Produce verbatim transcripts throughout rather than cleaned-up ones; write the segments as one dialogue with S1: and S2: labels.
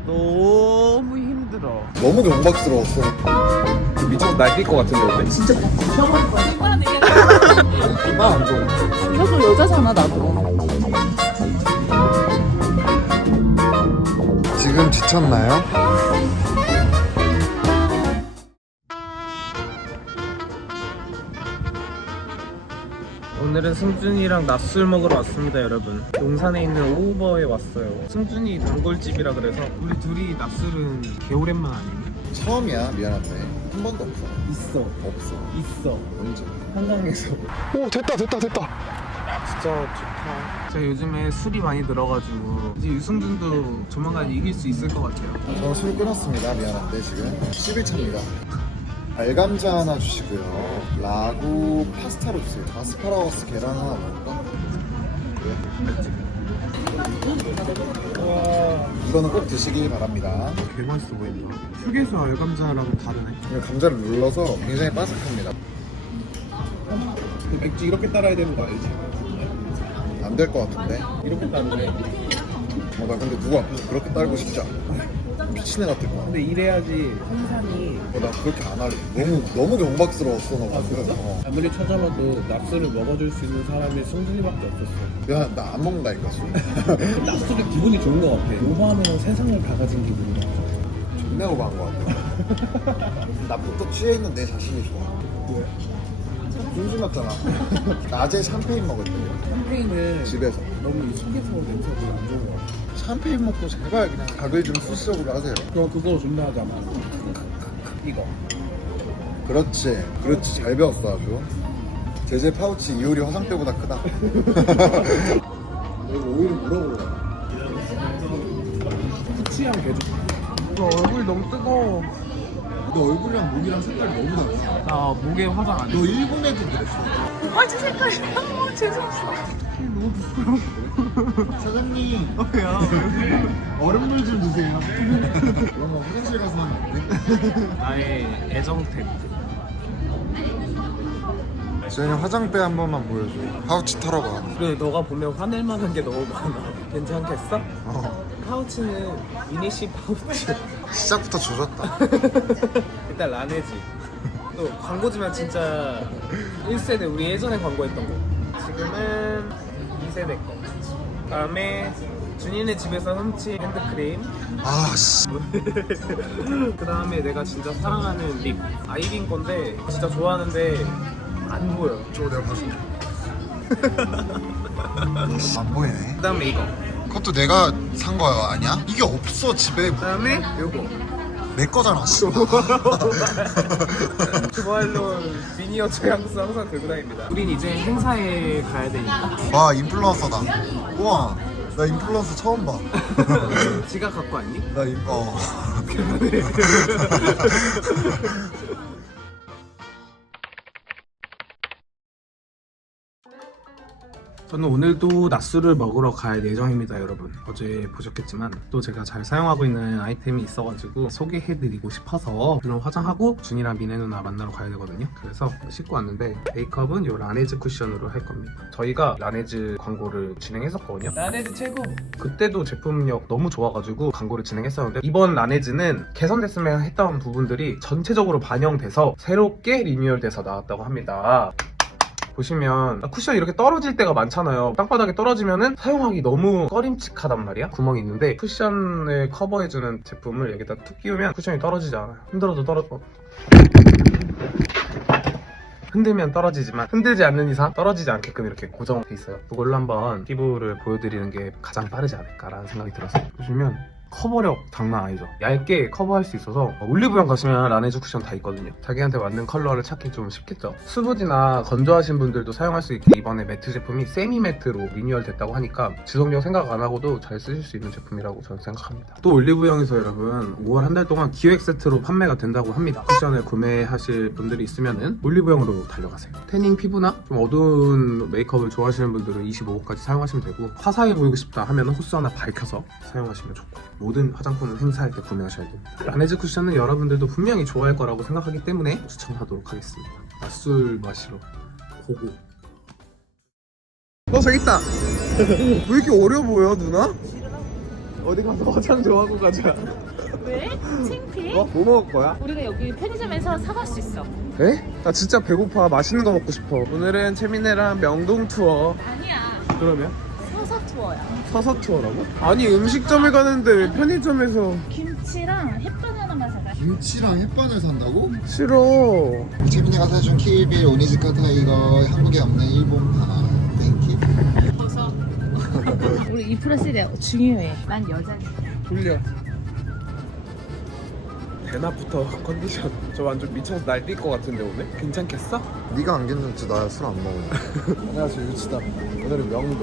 S1: 너무 힘들어.
S2: 너무 경박스러웠어.
S1: 미쳐서 날뛸 것 같은데 근데?
S3: 진짜 그냥 부셔버릴 거야.
S2: 나 안 좋아.
S3: 그래서 여자잖아 나도.
S2: 지금 지쳤나요?
S1: 오늘은 승준이랑 낮술 먹으러 왔습니다 여러분. 용산에 있는 오버에 왔어요. 승준이 단골집이라 그래서 우리 둘이 낮술은 개오랜만 아니니?
S2: 처음이야. 미안한데 한 번도 없어.
S1: 있어
S2: 없어.
S1: 있어
S2: 언제?
S1: 한강에서.
S2: 오 됐다 됐다 됐다.
S1: 진짜 좋다. 제가 요즘에 술이 많이 들어가지고 이제 유승준도 조만간 이길 수 있을 것 같아요.
S2: 저는 술 끊었습니다. 미안한데 지금 십일 차입니다. 알감자 하나 주시고요. 라구 파스타로 주세요. 아스파라거스 계란 하나 먹을까? 네. 이거는 꼭 드시길 바랍니다.
S1: 개 맛있어 보인다. 휴게소 알감자랑은 다르네.
S2: 이거 감자를 눌러서 굉장히 바삭합니다.
S1: 맥주 이렇게 따라야 되는 거 알지?
S2: 안 될 것 같은데?
S1: 이렇게 따르네.
S2: 어, 나 근데 누구 앞에서 그렇게 딸고 싶지 않아. 미친 애 같을 거야.
S1: 근데 이래야지 환상이.
S2: 어, 나 그렇게 안 할래. 너무 너무 경박스러웠어 너 방금. 어.
S1: 아무리 찾아봐도 납술을 먹어줄 수 있는 사람이 승준이밖에 없었어.
S2: 야, 나 안 먹는다니까 술.
S1: 납술이 기분이 좋은 것 같아. 오버하면 세상을 다 가진 기분이야.
S2: 존나 오버한 거 같아. 나부터 취해 있는 내 자신이 좋아.
S1: 왜?
S2: 중심 났잖아. 낮에 샴페인 먹을 때
S1: 샴페인은
S2: 집에서
S1: 너무 이 속에서 냄새가 별로 안 좋은 거 같아.
S2: 샴페인 먹고 제발 그냥 각을 좀 수적으로 하세요.
S1: 그럼 그거 존나 하잖아. 이거.
S2: 그렇지, 그렇지. 잘 배웠어 아주. 제제 파우치 이효리 화장대보다 크다. 이거 오히려 물어볼래.
S1: 후치향 개좋. 너 얼굴 너무 뜨거워.
S2: 너 얼굴이랑 목이랑 색깔이 너무 달라.
S1: 나 목에 화장 안 해.
S2: 너 일본 애들 그랬어.
S3: 아, 제 색깔이 너무 재수없어.
S1: 너무 부끄러워.
S2: 사장님,
S1: 야,
S2: 얼음물 좀 주세요. 그런 거 화장실 가서 하면 안 돼?
S1: 나의 애정 템.
S2: 저희는 화장대 한 번만 보여줘. 파우치 털어봐.
S1: 그래, 너가 보면 화낼 만한 게 너무 많아. 괜찮겠어?
S2: 어.
S1: 파우치는 미니시 파우치.
S2: 시작부터 조졌다.
S1: 일단 라네지. 또 광고지만 진짜 일 세대 우리 예전에 광고했던 거. 지금은 이 세대 거. 다음에 준이네 집에서 훔친 핸드크림.
S2: 아 씨.
S1: 그 다음에 내가 진짜 사랑하는 립. 아이린 건데 진짜 좋아하는데 안 보여.
S2: 저거 내가 봐줄게. 안 보이네.
S1: 그 다음에 이거.
S2: 그것도 내가 산 거야 아니야? 이게 없어 집에.
S1: 그 다음에 요거.
S2: 내 거잖아.
S1: 주말로 미니어처 향수 항상 들고 다닙니다. 우린 이제 행사에 가야 되니까
S2: 와 인플루언서다. 우와 나 인플루언서 처음 봐.
S1: 지가 갖고 왔니?
S2: 나 인, 어.
S1: 저는 오늘도 낮술을 먹으러 갈 예정입니다 여러분. 어제 보셨겠지만 또 제가 잘 사용하고 있는 아이템이 있어가지고 소개해드리고 싶어서 물론 화장하고 준이랑 미네 누나 만나러 가야 되거든요. 그래서 씻고 왔는데 메이크업은 이 라네즈 쿠션으로 할 겁니다. 저희가 라네즈 광고를 진행했었거든요. 라네즈 최고! 그때도 제품력 너무 좋아가지고 광고를 진행했었는데 이번 라네즈는 개선됐으면 했던 부분들이 전체적으로 반영돼서 새롭게 리뉴얼돼서 나왔다고 합니다. 보시면 쿠션이 이렇게 떨어질 때가 많잖아요. 땅바닥에 떨어지면은 사용하기 너무 꺼림칙하단 말이야. 구멍이 있는데 쿠션을 커버해주는 제품을 여기다 툭 끼우면 쿠션이 떨어지지 않아요. 흔들어도 떨어져. 흔들면 떨어지지만 흔들지 않는 이상 떨어지지 않게끔 이렇게 고정돼 있어요. 그걸로 한번 피부를 보여드리는 게 가장 빠르지 않을까라는 생각이 들었어요. 보시면 커버력 장난 아니죠. 얇게 커버할 수 있어서 올리브영 가시면 라네즈 쿠션 다 있거든요. 자기한테 맞는 컬러를 찾기 좀 쉽겠죠. 수부지나 건조하신 분들도 사용할 수 있게 이번에 매트 제품이 세미 매트로 리뉴얼 됐다고 하니까 지속력 생각 안 하고도 잘 쓰실 수 있는 제품이라고 저는 생각합니다. 또 올리브영에서 여러분 오월 한 달 동안 기획 세트로 판매가 된다고 합니다. 쿠션을 구매하실 분들이 있으면은 올리브영으로 달려가세요. 태닝 피부나 좀 어두운 메이크업을 좋아하시는 분들은 이십오 호까지 사용하시면 되고 화사해 보이고 싶다 하면 호스 하나 밝혀서 사용하시면 좋고 모든 화장품은 행사할 때 구매하셔야 됩니다. 라네즈 쿠션은 여러분들도 분명히 좋아할 거라고 생각하기 때문에 추천하도록 하겠습니다. 낮술 마시러 고고. 어 저기 있다. 왜 이렇게 어려 보여 누나? 어디 가서 화장 좀 하고 가자.
S3: 왜? 창피해?
S1: 어? 뭐 먹을 거야?
S3: 우리가 여기 편의점에서 사갈 수 있어.
S1: 에? 나 진짜 배고파. 맛있는 거 먹고 싶어. 오늘은 채민이랑 명동 투어.
S3: 아니야.
S1: 그러면?
S3: 서서 투어야.
S1: 서서 투어라고? 아니 음식점에 가는데 왜 편의점에서?
S3: 김치랑 햇반 하나만 사가.
S2: 김치랑 햇반을 산다고?
S1: 싫어.
S2: 채민이가 사준 킬빌 오니즈카 타이거 한국에 없는 일본파 땡큐.
S3: 버섯. 우리 이 플러스 일 중요해. 난 여자지.
S1: 돌려. 대낮부터 컨디션 저 완전 미쳐서 날뛸 것 같은데 오늘? 괜찮겠어?
S2: 네가 안 괜찮지. 나 술 안 먹어.
S1: 안녕하세요 유치다. 오늘은 명동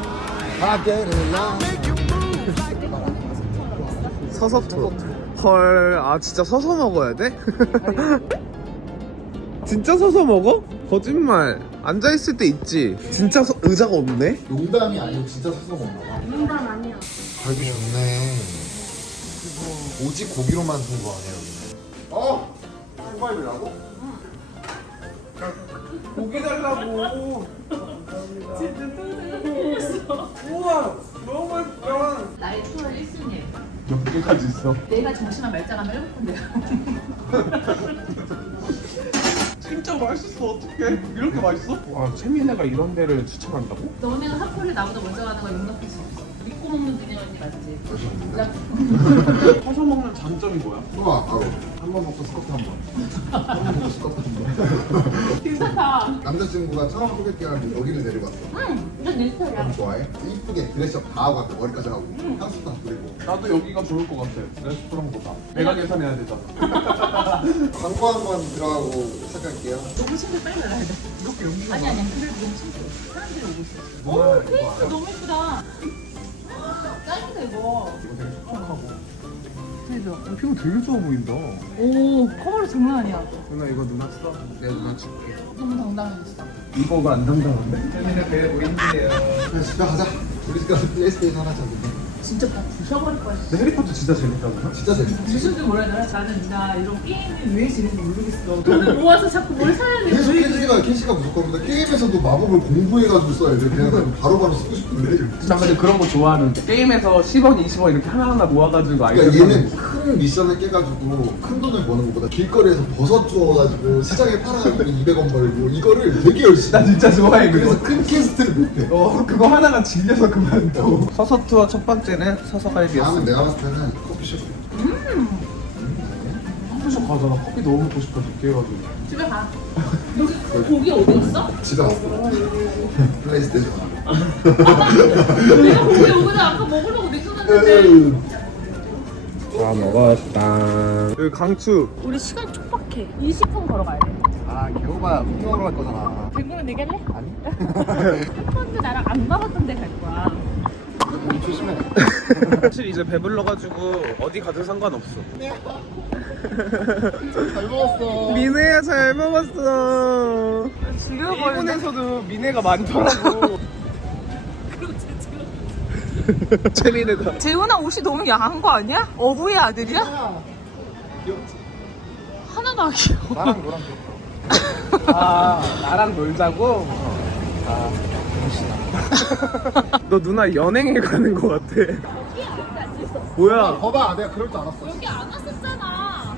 S1: 서서 투어. 헐, 아 진짜 서서 먹어야 돼? 진짜 서서 먹어? 거짓말. 앉아 있을 때 있지. 진짜 서, 의자가 없네.
S2: 농담이 아니고 진짜 서서 먹나 봐.
S3: 농담 아니야.
S2: 갈비 좋네. 오직 고기로만 둔 거 아니야 여기는? 어? 호갈비라고?
S1: 고기 달라고. 우와 너무 맛있다.
S3: 나의 투어 일 순위.
S1: 몇 개까지 있어?
S3: 내가 정신만 말짱하면 일곱 군데.
S1: 진짜 맛있어. 어떡해 이렇게 맛있어? 와 채민이가 이런 데를 추천한다고?
S3: 너네가 학교를 나보다 먼저 가는 거 용납할 수 없어. 믿고 먹는 분이라는 게 맞지? 나
S1: 서서 먹는 장점이 뭐야?
S2: 또 아까워. 한번 먹고 스커트 한 번. 한 번 먹고 스커트 한 번.
S3: 괜찮다.
S2: 남자친구가 처음 소개팅하는데 여기를 데리고 왔어.
S3: 응, 이건 내 스타일이야.
S2: 너무 좋아해? 이쁘게 드레스업 다 하고 왔대. 머리까지 하고 향수도 다 뿌리고.
S1: 나도 여기가 좋을 것 같아. 레스토랑보다. 내가 계산해야 되잖아.
S2: 광고 한 번 들어가고 시작할게요.
S3: 너무 신경 빨리 나가야 돼.
S1: 이렇게 여기가
S3: 아니 아니야. 그래도 너무 신기해. 사람들이 오고 있어.
S1: 뭐야,
S3: 오,
S1: 이거
S3: 케이크
S1: 알아?
S3: 너무 예쁘다. 짱이다 이거.
S1: 이거 되게 촉촉하고.
S3: 대박.
S1: 어, 피부 되게 좋아 보인다.
S3: 오, 커버리 장난 아니야.
S1: 누나 이거 누나 써. 내가 누나 줄게.
S3: 너무 당당했어.
S1: 이거가 안 당당한데? 채민이 배에 보인대요.
S2: 그냥 집에 가자. 우리 집 가서 플레이스테이션 하나 잡을게.
S3: 진짜 다 부셔버릴 거야.
S1: 근데 해리포터 진짜 재밌다구나?
S2: 진짜 재밌어.
S3: 무슨 줄 몰라. 나는 나 이런 게임이 왜 재밌는지 모르겠어. 돈을 모아서 자꾸 뭘 사야 돼.
S2: 계속
S3: 왜
S2: 캐시가 캐시가 무조건인데 게임에서도 마법을 공부해가지고 써야 돼. 그냥 바로바로 쓰고 싶은데.
S1: 나 근데 그런 거 좋아하는데 게임에서 십 원, 이십 원 이렇게 하나하나 모아가지고 아이템
S2: 그러니까
S1: 사는
S2: 얘는 큰 미션을 깨가지고 큰 돈을 버는 것보다 길거리에서 버섯 주워가지고 시장에 팔아가지고 이백 원 벌고 이거를 되게 열심히.
S1: 나 진짜 좋아해 그거.
S2: 그래서 큰 퀘스트를 못해.
S1: 어 그거 하나가 질려서 그만둬. 서서 투어 첫 번째는 서서
S2: 다음은
S1: 갈비였어.
S2: 내가 봤을 때는 커피숍.
S1: 커피숍 가잖아. 커피 너무 먹고 싶어 늦게 해가지고.
S3: 집에 가. 여기 고기 어디 있어?
S2: 집에 왔어. 플레이스테이션.
S3: 내가 고기 여기다 아까 먹으려고 내쫓았는데.
S1: 다 먹었다. 여기 강추.
S3: 우리 시간 촉박해. 이십 분 걸어가야 돼.
S2: 아 겨우가 운동하러 갈 거잖아.
S3: 백분은 내갈래?
S2: 아니?
S3: 한 번도 나랑 안 가봤던 데 갈 거야.
S2: 조심해.
S1: 사실 이제 배불러가지고 어디 가도 상관없어.
S2: 잘 먹었어.
S1: 미네야 잘 먹었어. 일본에서도 미네가 많더라고. 재미네다.
S3: 재훈아 옷이 너무 야한 거 아니야? 어부의 아들이야?
S2: 귀엽지?
S3: 하나도 안 귀여워.
S2: 나랑 너랑
S1: 아 나랑 놀자고? 아 너 누나 연행에 가는 거 같아.
S3: 여기 앉아 있어.
S1: 뭐야?
S2: 거봐, 내가 그럴 줄 알았어.
S3: 여기 안 왔었잖아.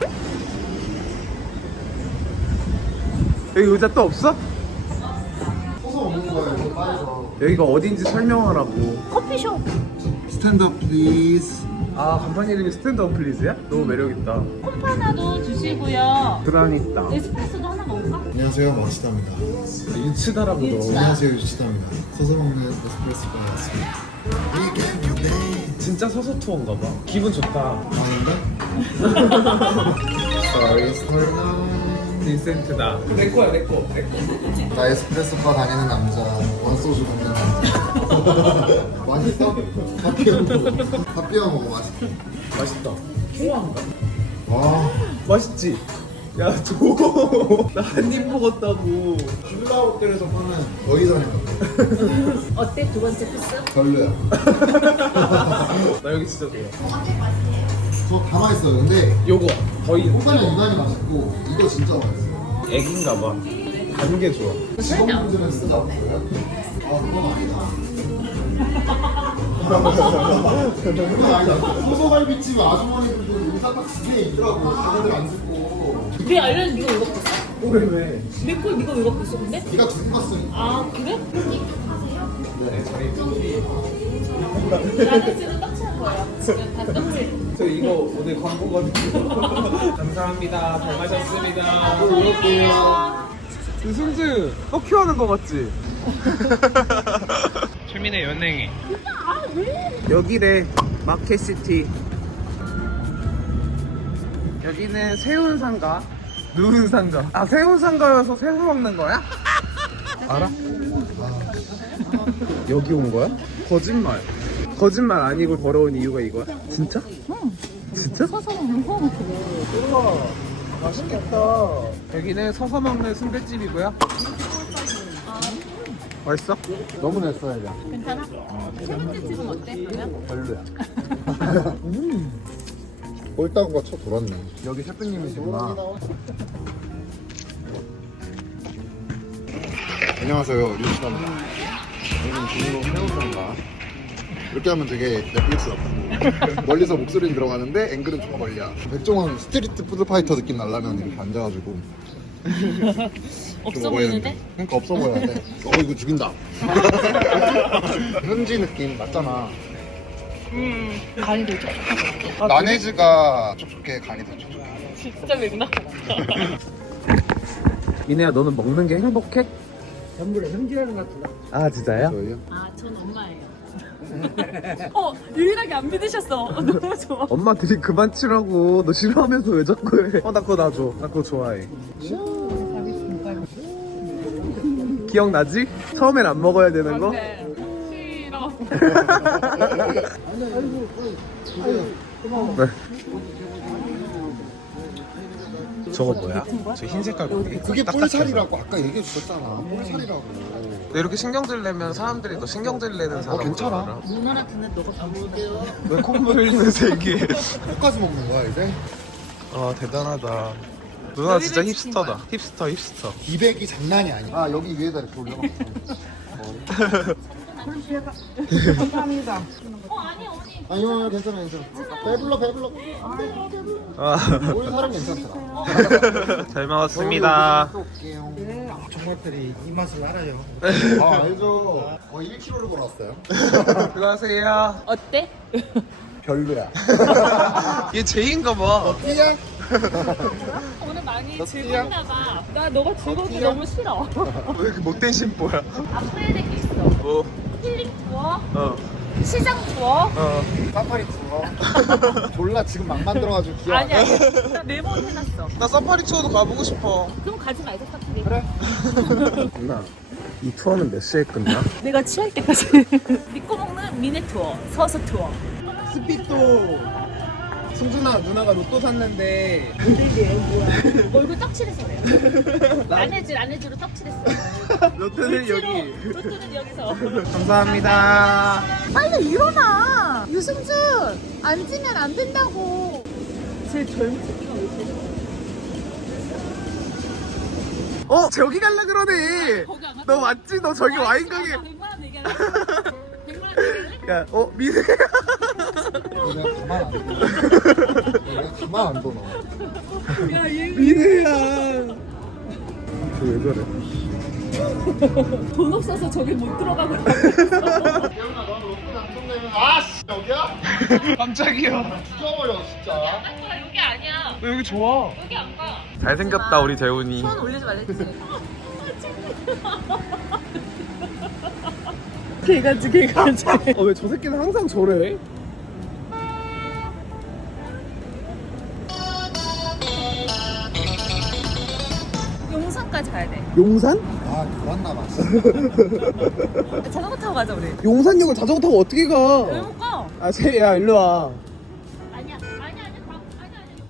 S1: 여기 의자 또 없어?
S2: 서서 오는 거야, 이거 빠져서.
S1: 여기가 어딘지 설명하라고.
S3: 커피숍.
S2: 스탠드업 플리즈.
S1: 아 간판 이름이 스탠드업 플리즈야? 너무 매력있다.
S3: 콤파 하나도 주시고요.
S1: 드랑 있다.
S3: 에스프레소도 하나 먹을까?
S2: 안녕하세요, 마시다입니다.
S1: 유치다라고 너.
S2: 안녕하세요, 유치다입니다. 서서 먹는 에스프레소가 왔습니다.
S1: 진짜 서서 투어인가 봐. 기분 좋다.
S2: 아닌데? Sorry, sorry.
S1: 빈센트다. 내 거야 내 거. 내 거.
S2: 나 에스프레소바 다니는 남자, 원소주 먹는 남자. 맛있어? 밥 비워 먹어. 밥 비워 먹어, 맛있게.
S1: 맛있다. 좋아한다.
S2: 와,
S1: 맛있지? 야 줘. 나 한 입 먹었다고.
S2: 슈가 호텔에서 파는 어이전인 것 같아.
S3: 어때? 두 번째 코스?
S2: 별로야.
S1: 나 여기 진짜 좋아.
S2: 저 다 맛있어요. 근데
S1: 요거 거의
S2: 호가는 유난히 맛있고 이거 진짜 맛있어요.
S1: 애기인가 봐. 단 게 좋아.
S2: 직원분들은 진짜 없어요? 아, 그건 아니다. 소소갈비집 아주머니들도 용사 딱 두 개 있더라고. 자기들 안 듣고.
S3: 네 알려준 네가 왜 갖고 있어?
S2: 왜 왜?
S3: 내걸 네가 왜 갖고 있어 근데?
S2: 네가 두고 갔어.
S3: 아 그래? 나는 지금 떡칠한 거예요. 지금 다 떡칠.
S1: 저 이거 오늘 광고거든요. 감사합니다. 잘 마셨습니다.
S3: 감사해요.
S1: 승주 또 키워하는 거 같지? 최민의 연행이.
S3: 아 왜?
S1: 여기래 마켓시티. 여기는 세운상가. 누운상가. 아 세운상가여서 새우 먹는 거야? 알아? 여기 온 거야? 거짓말. 거짓말 아니고 더러운 이유가 이거야? 진짜? 응. 진짜?
S3: 서서 먹는 거 같아.
S1: 우와 맛있겠다. 여기는 서서 먹는 순대집이고요. 맛있어? 너무 냈어야 돼.
S3: 괜찮아? 세 번째 집은 어때 그러면?
S1: 별로야.
S2: 꼴따구가 쳐 돌았네.
S1: 여기 셰프님이시구나.
S2: 안녕하세요, 류수입니다. 여기는 중로 새우상가. 이렇게 하면 되게 넷플릭스 같고 멀리서 목소리는 들어가는데 앵글은 좀 멀리야. 백종원 스트리트 푸드 파이터 느낌 나려면 이렇게 앉아가지고
S3: 없어
S2: 좀 먹어야
S3: 보이는데?
S2: 되는데? 그러니까 없어 보여야 돼. 어 이거 죽인다. 현지 느낌 맞잖아.
S3: 음 간이 되게 촉촉하고
S2: 라네즈가 촉촉해, 간이 더 촉촉해.
S3: 진짜 맵나?
S1: 미네야 너는 먹는 게 행복해?
S4: 전부를 형제라는 것 같은데.
S1: 아 진짜요?
S2: 저희요?
S3: 아전 엄마예요. 어 유일하게 안 믿으셨어. 너무 좋아.
S1: 엄마들이 그만 치라고. 너 싫어하면서 왜 자꾸 해? 어 나 그거 놔줘. 나 그거 좋아해. 기억나지? 처음엔 안 먹어야 되는 거?
S3: 네. 싫어.
S1: 네. 저거 뭐야? 저 흰 색깔 고기?
S2: 그게
S1: 딱딱해서.
S2: 뿔살이라고 아까 얘기해 주셨잖아. 뿔살이라고.
S1: 근데 이렇게 신경질 내면 사람들이 너 신경질 내는 사람
S2: 괜찮아.
S3: 누나랑 듣는 너가 바보게요.
S1: 왜 콧물 흘리면서 얘기해?
S2: 끝까지 먹는 거야 이제?
S1: 아 대단하다. 누나 진짜 힙스터다. 힙스터 힙스터.
S2: 이백이 장난이 아니야. 아 여기 위에다 이렇게 올려놓고.
S4: 감사합니다.
S3: 어 아니 어머니.
S2: 아니요 괜찮아 괜찮아. 배불러 배불러.
S1: 아,
S2: 우리 사람 괜찮더라.
S1: 잘 먹었습니다.
S2: 또 올게요.
S4: 네, 아, 정말들이 이 맛을 알아요.
S2: 아 알죠. 거의 일 킬로그램를 걸었어요.
S1: 수고하세요.
S3: 어때?
S2: 별로야.
S1: 얘 제인가 봐.
S2: 띠야?
S3: 오늘 많이
S2: 너
S3: 즐겁나 봐. 나 너가 즐거운 게
S2: 너
S3: 너무 싫어.
S1: 왜 이렇게 못된 심보야?
S3: 앞으로 해야 될 게 있어.
S1: 뭐?
S3: 힐링 투어,
S1: 어.
S3: 시장 투어.
S1: 어.
S2: 사파리 투어. 졸라 지금 막 만들어가지고 귀여워.
S3: 아니 아니. 나 메모 해놨어.
S1: 나 사파리 투어도 가보고 싶어.
S3: 그럼 가지 말자 사투리.
S2: 그래?
S1: 누나, 이 투어는 몇 시에 끝나?
S3: 내가 취할 때까지. 믿고 먹는 미네 투어, 서서 투어.
S1: 스피또. 승준아, 누나가 로또 샀는데.
S3: 얼굴 떡칠해서 그래요. 라네즈 라네즈로 떡칠했어.
S1: 로또는 여기.
S3: 로또는 여기서.
S1: 감사합니다.
S3: 빨리 일어나. 유승준 앉으면 안 된다고. 제일 젊은 새끼가 왜 제일
S1: 어, 저기 갈라 그러네.
S3: 거기 안
S1: 너 맞지? 너 저기 와인 가게.
S3: 백만 원 얘기하네. 백만 원 얘기할래?
S1: 야, 어, 미네.
S2: 내가 가만 안 둬. 내가 가만 안 둬, 너.
S3: 야 얘.
S1: 미네야. 왜 저래?
S3: 돈 없어서 저기 못 들어가고.
S2: 예훈아, 너는 로또 당첨되면 아씨 여기야?
S1: 깜짝이야.
S2: 죽여버려 진짜.
S3: 아, 여기 아니야.
S1: 너 여기 좋아.
S3: 여기 안 가.
S1: 잘생겼다, 우리 재훈이.
S3: 손 올리지 말랬지. 개가지 개가지.
S1: 어, 왜 저 새끼는 항상 저래?
S3: 용산까지 가야 돼.
S1: 용산?
S2: 아 그랬나 봐.
S3: 자전거 타고 가자 우리.
S1: 용산역을 자전거 타고 어떻게
S3: 왜
S1: 가?
S3: 못 가?
S1: 아, 세, 야, 일로 와.
S3: 아니야 아니야 아니야 가- 아니야 아니야.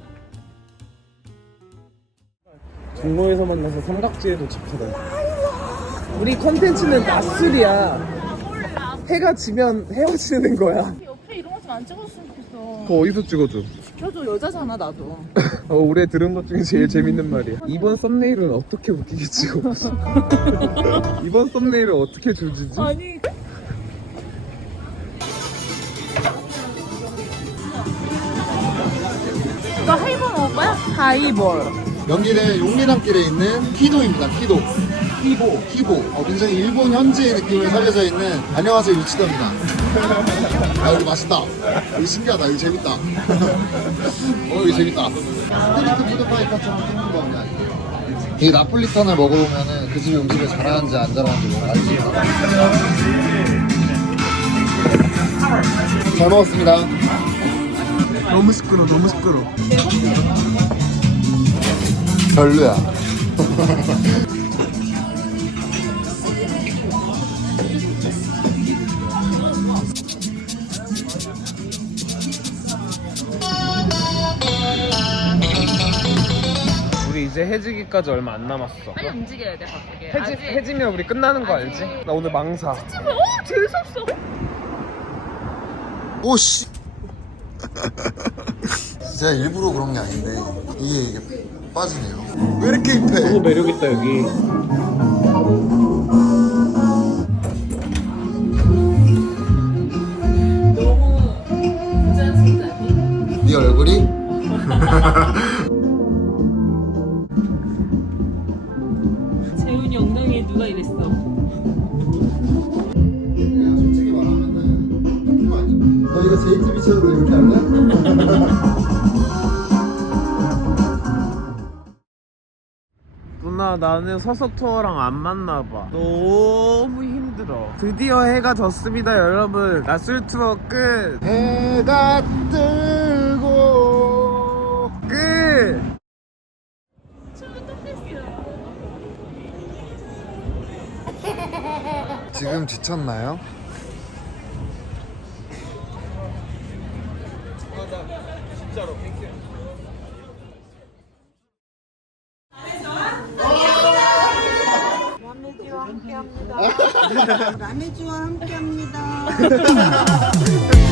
S1: 종로에서 만나서 삼각지에 도착하다. 우리 컨텐츠는 낮술이야.
S3: 아 몰라.
S1: 해가 지면 헤어지는 거야.
S3: 옆에 이런 거 좀 안 찍어줬으면 좋겠어.
S1: 그거 어디서 찍어줘?
S3: 지켜줘 여자잖아 나도.
S1: 어, 올해 들은 것 중에 제일 재밌는 말이야. 이번 썸네일은 어떻게 웃기게 찍어보지? 이번 썸네일은 어떻게 조지지?
S3: 아니. 하이볼.
S2: 여기는 용리단길에 있는 키도입니다. 키도. 키보. 키보. 어, 굉장히 일본 현지의 느낌을 살려져 있는 안녕하세요 유치도입니다. 아 여기 맛있다. 여기 신기하다. 여기 재밌다. 어 여기 재밌다. 스트리트 푸드파이터처럼 생긴 거냐 이게. 이 나폴리탄을 먹어보면은 그 집의 음식을 잘하는지 안 잘하는지 뭐 알 수 있다. 잘 먹었습니다.
S1: 너무 시끄러 너무 시끄러.
S2: 별로야.
S1: 우리 이제 해지기까지 얼마 안 남았어.
S3: 빨리 움직여야 돼 바쁘게.
S1: 해지, 해지면 우리 끝나는 거 알지? 나 오늘 망사.
S3: 어 재수없어.
S2: 오씨. 제가 일부러 그런 게 아닌데 이게, 이게 빠지네요. 왜 이렇게 힙해?
S1: 너무 매력있다 여기.
S2: 네 얼굴이?
S3: 재훈이 엉덩이에 누가 이랬어?
S2: 그냥 솔직히 말하면은 핑크 아니? 너 이거 제이티비처럼 이렇게 할래?
S1: 누나 나는 서서 투어랑 안 맞나봐. 너무 힘들어. 드디어 해가 졌습니다 여러분. 낮술 투어 끝.
S2: 해가 뜨고
S1: 끝.
S2: 지금 지쳤나요?
S4: 라메지와 함께합니다.